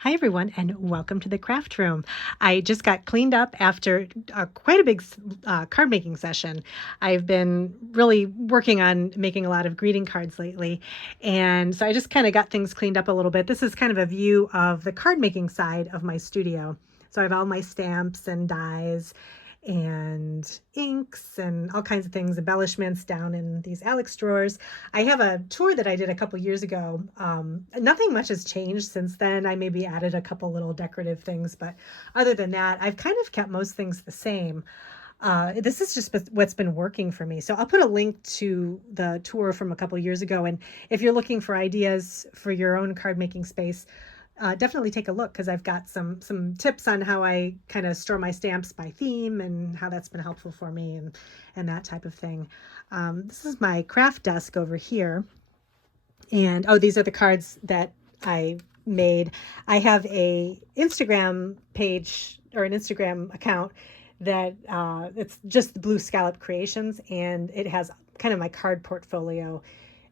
Hi, everyone, and welcome to the craft room. I just got cleaned up after quite a big card making session. I've been really working on making a lot of greeting cards lately, and so I just kind of got things cleaned up a little bit. This is kind of a view of the card making side of my studio. So I have all my stamps and dies and inks and all kinds of things, embellishments down in these Alex drawers. I have a tour that I did a couple years ago. Nothing much has changed since then. I maybe added a couple little decorative things, but other than that, I've kind of kept most things the same. This is just what's been working for me. So I'll put a link to the tour from a couple years ago. And if you're looking for ideas for your own card making space, definitely take a look because I've got some tips on how I kind of store my stamps by theme and how that's been helpful for me and that type of thing. This is my craft desk over here. And oh, these are the cards that I made. I have a Instagram page or an Instagram account that it's just the Blue Scallop Creations, and it has kind of my card portfolio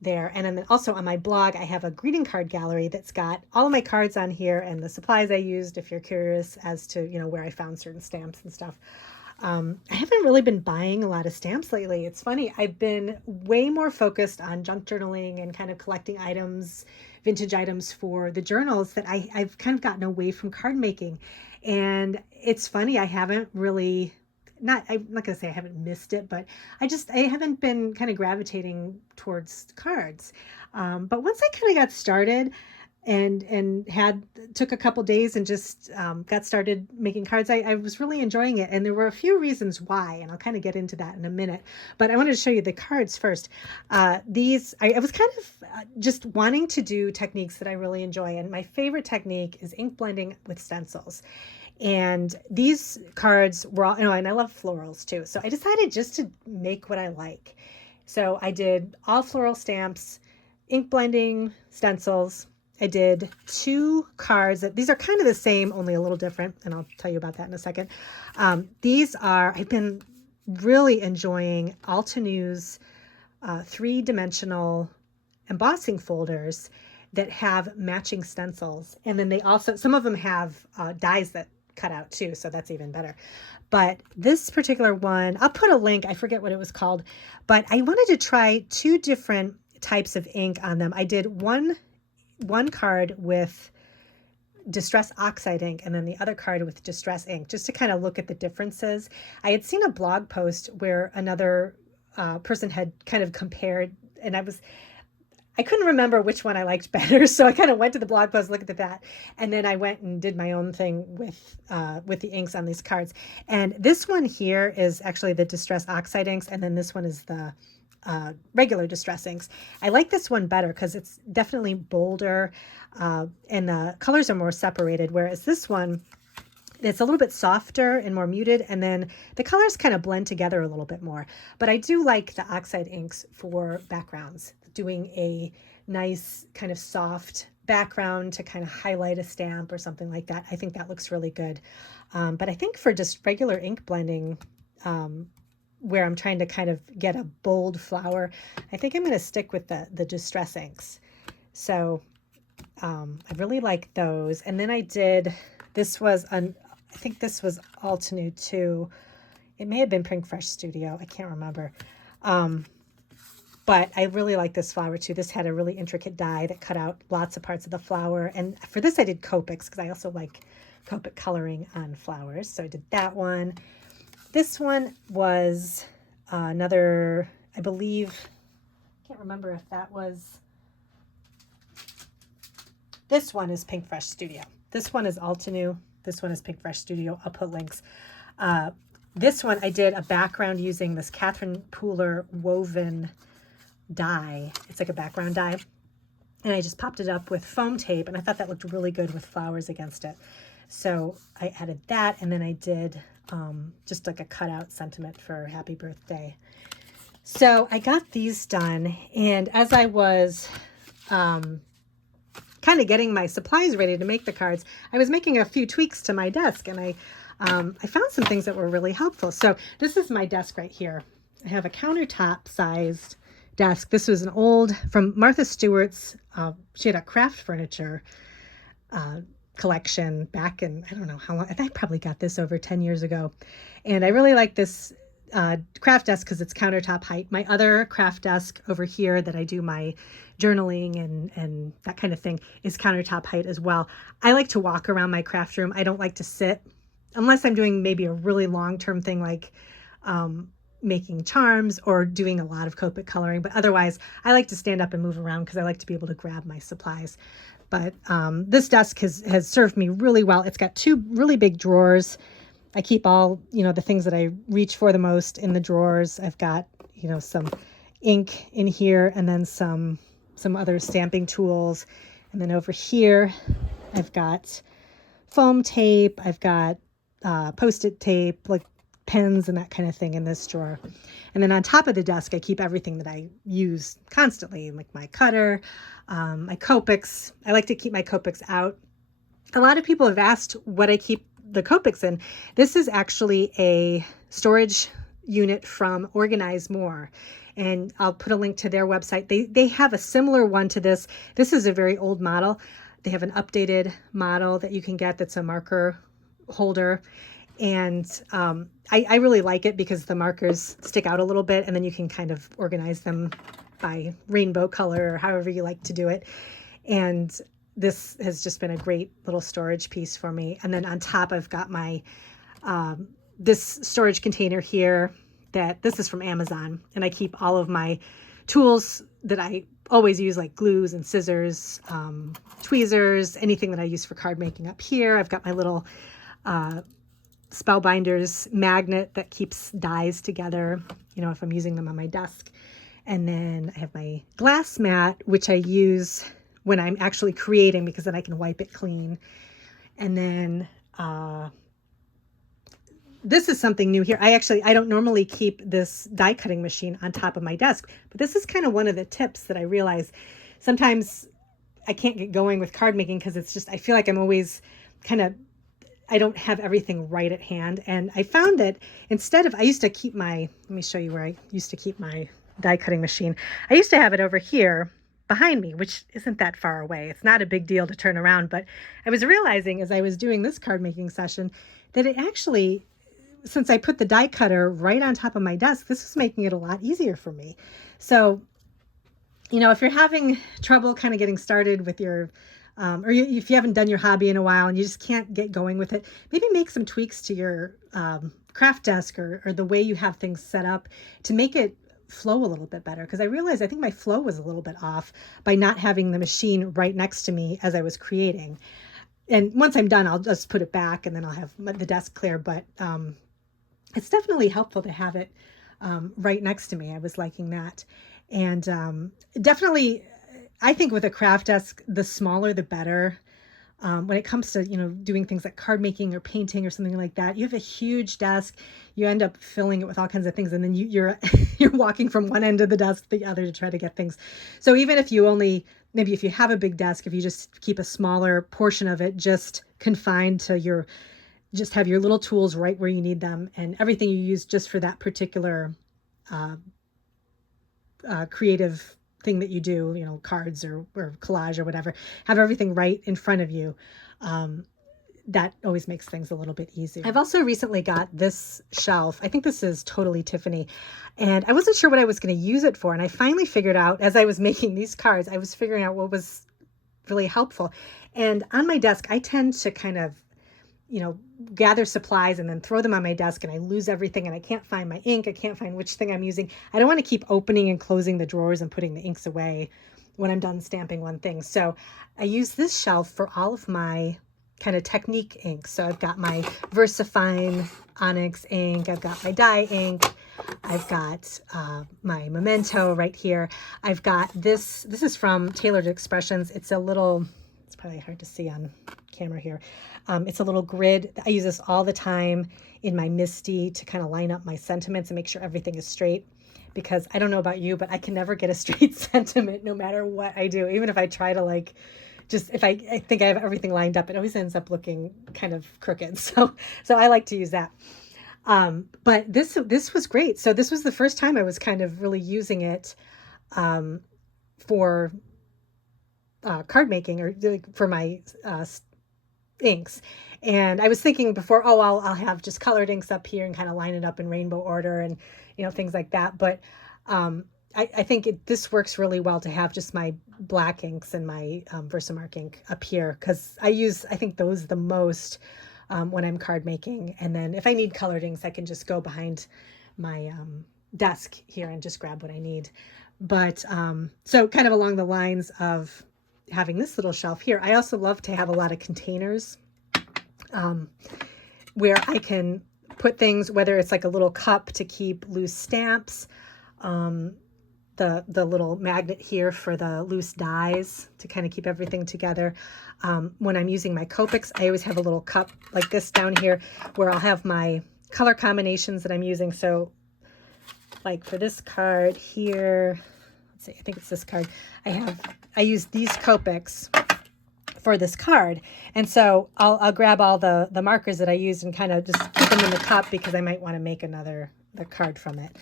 there. And then also on my blog, I have a greeting card gallery that's got all of my cards on here and the supplies I used if you're curious as to, where I found certain stamps and stuff. I haven't really been buying a lot of stamps lately. It's funny. I've been way more focused on junk journaling and kind of collecting items, vintage items for the journals that I've kind of gotten away from card making. And it's funny. I haven't really I'm not going to say I haven't missed it, but I haven't been kind of gravitating towards cards. But once I kind of got started and took a couple days and just got started making cards, I was really enjoying it. And there were a few reasons why, and I'll kind of get into that in a minute. But I wanted to show you the cards first. I was kind of just wanting to do techniques that I really enjoy. And my favorite technique is ink blending with stencils. And these cards were all, and I love florals too. So I decided just to make what I like. So I did all floral stamps, ink blending, stencils. I did 2 cards these are kind of the same, only a little different. And I'll tell you about that in a second. I've been really enjoying Altenews 3-dimensional embossing folders that have matching stencils. And then they also, some of them have dies that cut out too, so that's even better. But this particular one, I'll put a link. I forget what it was called, but I wanted to try 2 different types of ink on them. I did one card with distress oxide ink and then the other card with distress ink, just to kind of look at the differences. I had seen a blog post where another person had kind of compared, and I couldn't remember which one I liked better, so I kind of went to the blog post, looked at that, and then I went and did my own thing with the inks on these cards. And this one here is actually the Distress Oxide inks, and then this one is the regular Distress inks. I like this one better because it's definitely bolder, and the colors are more separated, whereas this one, it's a little bit softer and more muted, and then the colors kind of blend together a little bit more. But I do like the oxide inks for backgrounds, doing a nice kind of soft background to kind of highlight a stamp or something like that. I think that looks really good. But I think for just regular ink blending, where I'm trying to kind of get a bold flower, I think I'm going to stick with the Distress inks. So I really like those. And then I think this was Altenew too. It may have been Pink Fresh Studio. I can't remember. But I really like this flower too. This had a really intricate die that cut out lots of parts of the flower. And for this, I did Copics because I also like Copic coloring on flowers. So I did that one. This one was another, I believe, I can't remember if that was, this one is Pink Fresh Studio. This one is Altenew. This one is Pink Fresh Studio. I'll put links. This one, I did a background using this Catherine Pooler woven die. It's like a background die. And I just popped it up with foam tape, and I thought that looked really good with flowers against it. So I added that, and then I did just like a cutout sentiment for happy birthday. So I got these done, and as I was kind of getting my supplies ready to make the cards, I was making a few tweaks to my desk, and I found some things that were really helpful. So this is my desk right here. I have a countertop sized desk. This was an old, from Martha Stewart's, she had a craft furniture collection back in, I don't know how long, I probably got this over 10 years ago. And I really like this craft desk because it's countertop height. My other craft desk over here that I do my journaling and that kind of thing is countertop height as well. I like to walk around my craft room. I don't like to sit unless I'm doing maybe a really long-term thing like making charms or doing a lot of Copic coloring. But otherwise, I like to stand up and move around because I like to be able to grab my supplies. But this desk has served me really well. It's got two really big drawers. I keep all, the things that I reach for the most in the drawers. I've got, some ink in here and then some other stamping tools. And then over here, I've got foam tape. I've got Post-it tape, like pens and that kind of thing in this drawer. And then on top of the desk, I keep everything that I use constantly, like my cutter, my Copics. I like to keep my Copics out. A lot of people have asked what I keep the Copics in. This is actually a storage unit from Organize More, and I'll put a link to their website. They have a similar one to this. This is a very old model. They have an updated model that you can get that's a marker holder. And I really like it because the markers stick out a little bit and then you can kind of organize them by rainbow color or however you like to do it. And this has just been a great little storage piece for me. And then on top, I've got my, this storage container here this is from Amazon. And I keep all of my tools that I always use, like glues and scissors, tweezers, anything that I use for card making up here. I've got my little Spellbinders magnet that keeps dies together, if I'm using them on my desk. And then I have my glass mat, which I use when I'm actually creating because then I can wipe it clean. And then this is something new here. I don't normally keep this die cutting machine on top of my desk, but this is kind of one of the tips that I realize sometimes I can't get going with card making because it's just, I feel like I'm always I don't have everything right at hand. And I found that I used to keep let me show you where I used to keep my die cutting machine. I used to have it over here behind me, which isn't that far away. It's not a big deal to turn around, but I was realizing as I was doing this card making session that it actually, since I put the die cutter right on top of my desk, this was making it a lot easier for me. So, if you're having trouble kind of getting started with your if you haven't done your hobby in a while and you just can't get going with it, maybe make some tweaks to your craft desk or the way you have things set up to make it flow a little bit better. Because I realized I think my flow was a little bit off by not having the machine right next to me as I was creating. And once I'm done, I'll just put it back and then I'll have the desk clear. But it's definitely helpful to have it right next to me. I was liking that. And definitely, I think with a craft desk, the smaller the better. When it comes to, doing things like card making or painting or something like that, you have a huge desk, you end up filling it with all kinds of things. And then you're walking from one end of the desk to the other to try to get things. So even if maybe if you have a big desk, if you just keep a smaller portion of it, just confined to just have your little tools right where you need them and everything you use just for that particular creative thing that you do, cards or collage or whatever, have everything right in front of you. That always makes things a little bit easier. I've also recently got this shelf. I think this is totally Tiffany. And I wasn't sure what I was going to use it for. And I finally figured out as I was making these cards, I was figuring out what was really helpful. And on my desk, I tend to kind of gather supplies and then throw them on my desk and I lose everything and I can't find my ink. I can't find which thing I'm using. I don't want to keep opening and closing the drawers and putting the inks away when I'm done stamping one thing. So I use this shelf for all of my kind of technique inks. So I've got my VersaFine Onyx ink. I've got my dye ink. I've got my Memento right here. I've got this is from Tailored Expressions. It's probably hard to see on camera here. It's a little grid. I use this all the time in my Misty to kind of line up my sentiments and make sure everything is straight. Because I don't know about you, but I can never get a straight sentiment no matter what I do. Even if I try to if I think I have everything lined up, it always ends up looking kind of crooked. So I like to use that. But this was great. So this was the first time I was kind of really using it for card making or for my inks. And I was thinking before, oh, I'll have just colored inks up here and kind of line it up in rainbow order and, things like that. But I think this works really well to have just my black inks and my Versamark ink up here, because I think those the most when I'm card making. And then if I need colored inks, I can just go behind my desk here and just grab what I need. But so kind of along the lines of having this little shelf here, I also love to have a lot of containers where I can put things, whether it's like a little cup to keep loose stamps, the little magnet here for the loose dies to kind of keep everything together. When I'm using my Copics, I always have a little cup like this down here where I'll have my color combinations that I'm using. So like for this card here, let's see, I think it's this card. I use these Copics for this card. And so I'll grab all the markers that I used and kind of just put them in the cup because I might want to make the card from it.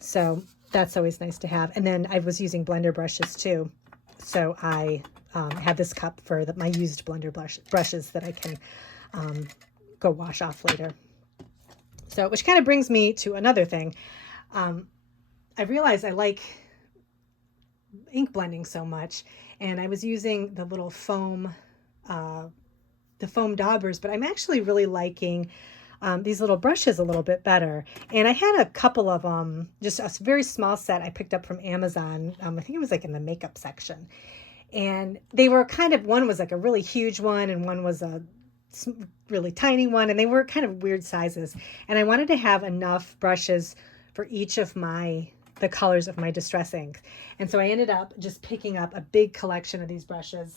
So that's always nice to have. And then I was using blender brushes too. So I have this cup for my used blender brushes that I can go wash off later. So, which kind of brings me to another thing. I realized I like ink blending so much, and I was using the little foam daubers, but I'm actually really liking these little brushes a little bit better. And I had a couple of them, just a very small set I picked up from Amazon. I think it was like in the makeup section. And they were one was like a really huge one and one was a really tiny one, and they were kind of weird sizes. And I wanted to have enough brushes for each of the colors of my distress ink. And so I ended up just picking up a big collection of these brushes.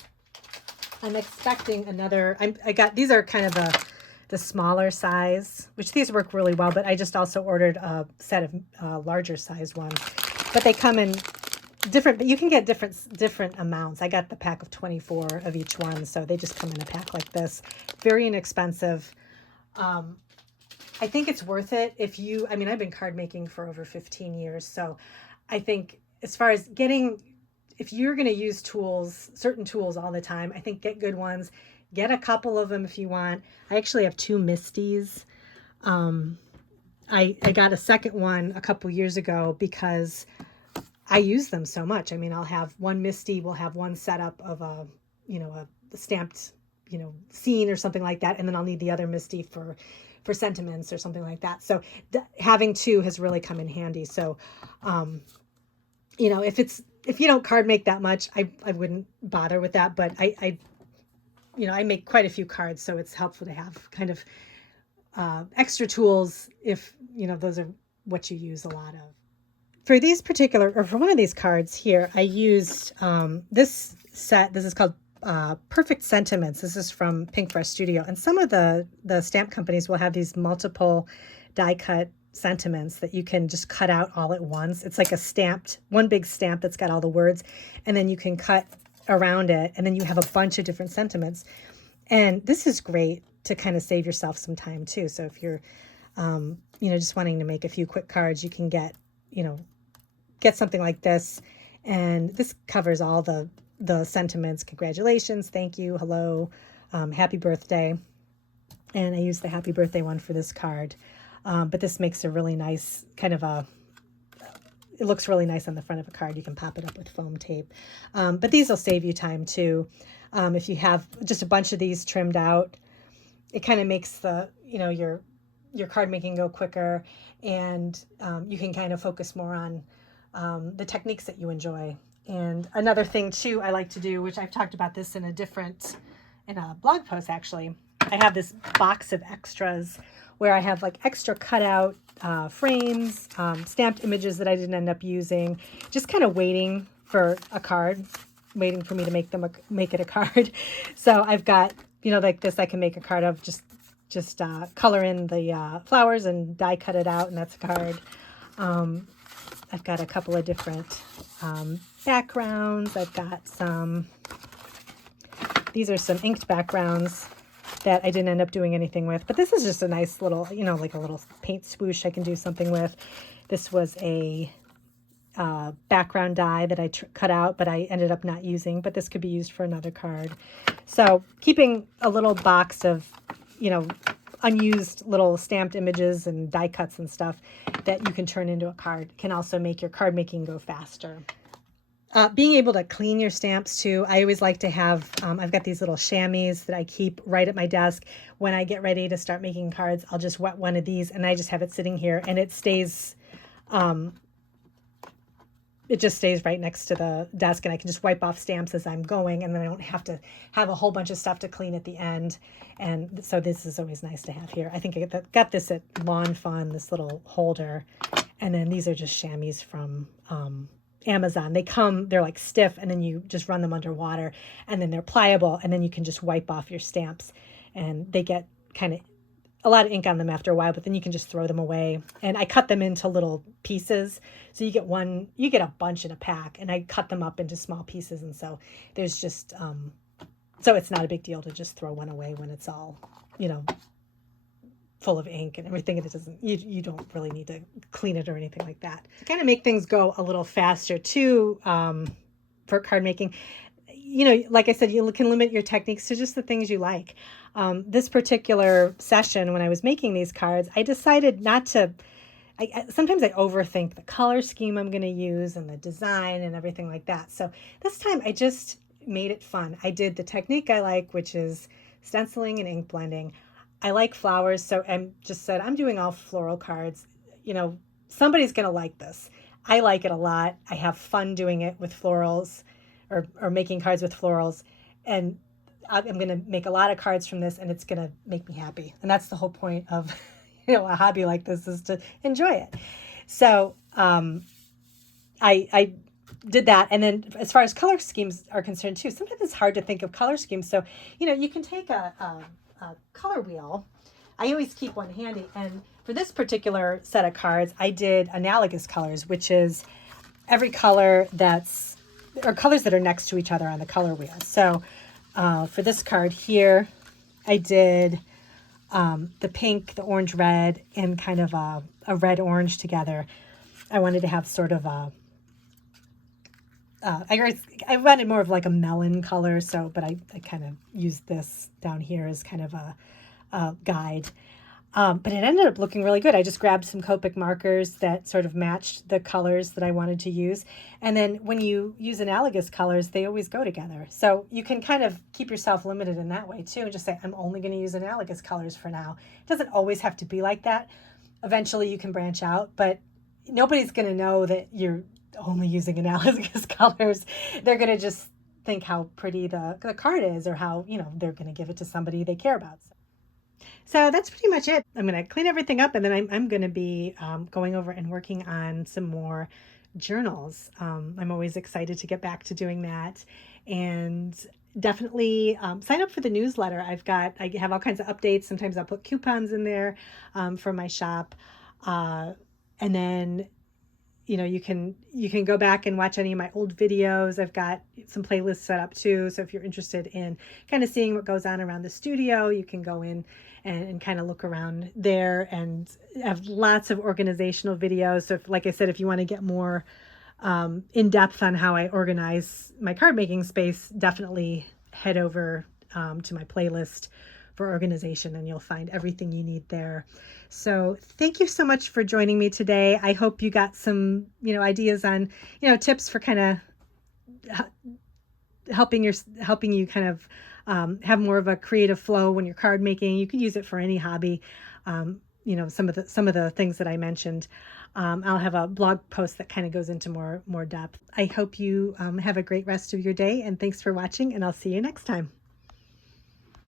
I'm expecting another, these are kind of the smaller size, which these work really well, but I just also ordered a set of larger size ones. But they come in different, but you can get different amounts. I got the pack of 24 of each one, so they just come in a pack like this. Very inexpensive. I think it's worth it if I've been card making for over 15 years. So I think as far as if you're going to use certain tools all the time, I think get good ones. Get a couple of them if you want. I actually have 2 Misties. I got a second one a couple years ago because I use them so much. I'll have one Misty, we'll have one setup of a stamped, scene or something like that. And then I'll need the other Misty for sentiments or something like that. So having 2 has really come in handy. So, if you don't card make that much, I wouldn't bother with that. But I make quite a few cards, so it's helpful to have kind of extra tools if, those are what you use a lot of. For one of these cards here, I used this set. This is called Perfect Sentiments. This is from Pink Fresh Studio. And some of the stamp companies will have these multiple die cut sentiments that you can just cut out all at once. It's like one big stamp that's got all the words, and then you can cut around it, and then you have a bunch of different sentiments. And this is great to kind of save yourself some time too. So if you're, just wanting to make a few quick cards, you can get something like this. And this covers all the sentiments. Congratulations, thank you, hello, happy birthday. And I used the happy birthday one for this card. But this makes a really nice it looks really nice on the front of a card. You can pop it up with foam tape. But these will save you time too. If you have just a bunch of these trimmed out, it kind of makes your card making go quicker, and you can kind of focus more on the techniques that you enjoy. And another thing too I like to do, which I've talked about this in a blog post actually, I have this box of extras where I have like extra cutout frames, stamped images that I didn't end up using, just kind of waiting for a card, waiting for me to make it a card. So I've got, like this, I can make a card of just color in the flowers and die cut it out, and that's a card. I've got a couple of different backgrounds. I've got these are some inked backgrounds that I didn't end up doing anything with, but this is just a nice little, like a little paint swoosh I can do something with. This was a background die that I cut out, but I ended up not using, but this could be used for another card. So keeping a little box of, unused little stamped images and die cuts and stuff that you can turn into a card can also make your card making go faster. Being able to clean your stamps too. I always like to have, I've got these little chamois that I keep right at my desk. When I get ready to start making cards, I'll just wet one of these and I just have it sitting here, and it stays, it just stays right next to the desk, and I can just wipe off stamps as I'm going, and then I don't have to have a whole bunch of stuff to clean at the end. And so this is always nice to have here. I think I got this at Lawn Fun, this little holder. And then these are just chamois from Amazon. They're like stiff, and then you just run them under water, and then they're pliable, and then you can just wipe off your stamps, and they get kind of a lot of ink on them after a while, but then you can just throw them away. And I cut them into little pieces. So you get a bunch in a pack, and I cut them up into small pieces. And so there's just, so it's not a big deal to just throw one away when it's all, full of ink and everything. And it doesn't, you don't really need to clean it or anything like that. To kind of make things go a little faster too, for card making, like I said, you can limit your techniques to just the things you like. This particular session, when I was making these cards, I decided not to, sometimes I overthink the color scheme I'm going to use and the design and everything like that. So this time I just made it fun. I did the technique I like, which is stenciling and ink blending. I like flowers, so I just said, I'm doing all floral cards. Somebody's going to like this. I like it a lot. I have fun doing it with florals, or making cards with florals. And I'm going to make a lot of cards from this, and it's going to make me happy. And that's the whole point of, a hobby like this, is to enjoy it. So I did that. And then as far as color schemes are concerned too, sometimes it's hard to think of color schemes. So, you can take a color wheel. I always keep one handy. And for this particular set of cards, I did analogous colors, which is every color or colors that are next to each other on the color wheel. So for this card here, I did the pink, the orange, red, and kind of a red-orange together. I wanted to have sort of I wanted more of like a melon color, but I kind of used this down here as kind of a guide. But it ended up looking really good. I just grabbed some Copic markers that sort of matched the colors that I wanted to use. And then when you use analogous colors, they always go together. So you can kind of keep yourself limited in that way too, and just say, I'm only going to use analogous colors for now. It doesn't always have to be like that. Eventually you can branch out, but nobody's going to know that you're only using analogous colors. They're going to just think how pretty the card is, or how, they're going to give it to somebody they care about. So that's pretty much it. I'm going to clean everything up, and then I'm going to be going over and working on some more journals. I'm always excited to get back to doing that. And definitely sign up for the newsletter. I have all kinds of updates. Sometimes I'll put coupons in there for my shop. And then you can go back and watch any of my old videos. I've got some playlists set up too. So if you're interested in kind of seeing what goes on around the studio, you can go in and kind of look around there, and have lots of organizational videos. So like I said, if you want to get more in depth on how I organize my card making space, definitely head over to my playlist for organization, and you'll find everything you need there. So thank you so much for joining me today. I hope you got some, ideas on, tips for kind of helping you kind of have more of a creative flow when you're card making. You can use it for any hobby. Some of the things that I mentioned. I'll have a blog post that kind of goes into more depth. I hope you have a great rest of your day, and thanks for watching, and I'll see you next time.